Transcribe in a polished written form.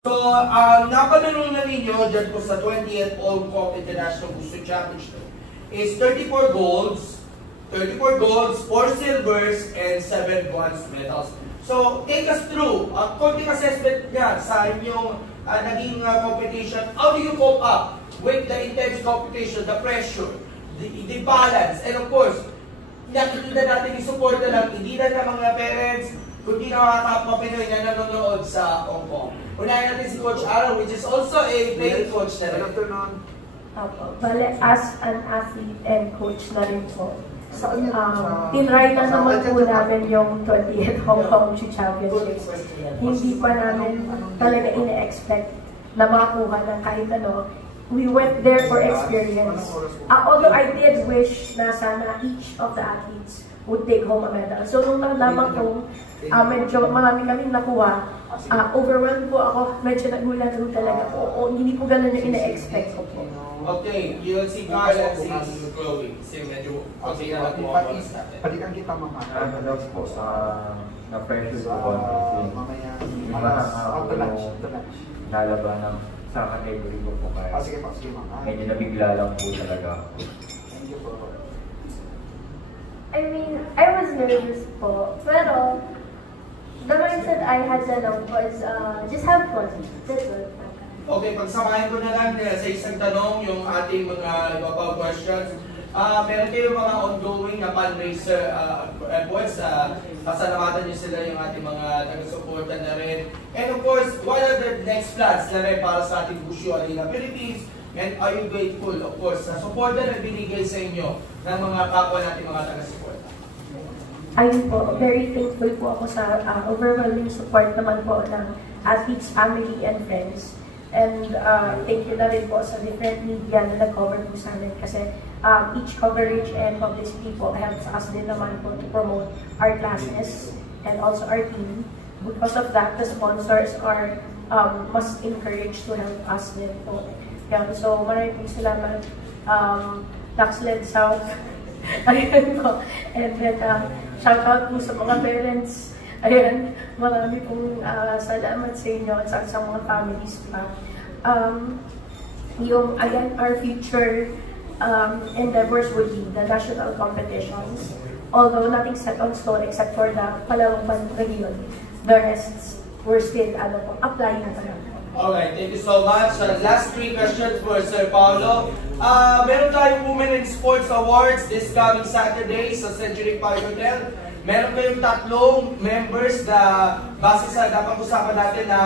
So, napanunong na ninyo dyan po sa 20th All Cup International Booster Championship is 34 golds, 4 silvers, and 7 bronze medals. So, take us through konting assessment niya sa inyong naging competition. How do you cope up with the intense competition, the pressure, the balance, and of course, nakikita natin yung support na lang, hindi na ng mga parents, kundi na mga kapwa Pinoy na nanonood sa Hong Kong. Unahin natin si Coach Aaron, which is also a playing coach na rin. Good afternoon. Bale, as an athlete and coach na rin po. So, tinry na naman po namin yung 20th Hong Kong Championships. Hindi pa namin talaga ina-expect na makakuha ng kahit ano. We went there for experience. Although I did wish na sana each of the athletes would take home a medal. So, nung nalaman ko, medyo marami kami nakuha, overwhelmed po ako, medyo nagulat po talaga po. Hindi po ganun yung ina-expect ko po. Okay, yun si Carla at si Chloe. Kasi medyo okay na po ako. Palikan kita mga Dapat po sa na-pressure ko kasi nalaban ng sa category ko po kaya sige mga. Medyo nabigla lang po talaga ako. Thank you po. I mean, I was nervous po, pero the mindset I had was just have fun. That's all. Okay, pagsamahin ko na lang sa isang tanong yung ating mga iba pang questions. Meron kayo mga ongoing na fundraiser efforts. Pasalamatan nyo sila yung ating mga taga-suporta na rin. And of course, what are the next plans na rin para sa ating Wushu Arena Philippines? And are you grateful, of course, sa suporta na binigay sa inyo ng mga kapwa natin mga taga-suporta? Ayun po, very thankful po ako sa overwhelming support naman po ng athletes, family, and friends. And thank you na rin po sa different media na nag-cover po sa amin kasi each coverage and publicity po helps us din naman po to promote our classes and also our team. Because of that, the sponsors are mas encouraged to help us din po. Yan, so maraming po salamat, Taxled South. Ayun po. And then, shout out po sa mga parents. Ayan, marami pong salamat sa inyo at sa mga families pa. Our future endeavors would be the national competitions. Although nothing set on stone except for the Palarong Region. The rest, we're still applying na talaga. Alright, thank you so much. Last 3 questions for Sir Paolo. Meron tayong Women in Sports Awards this coming Saturday sa Century Park Hotel. Meron kayong 3 members na base sa napag-usapan natin na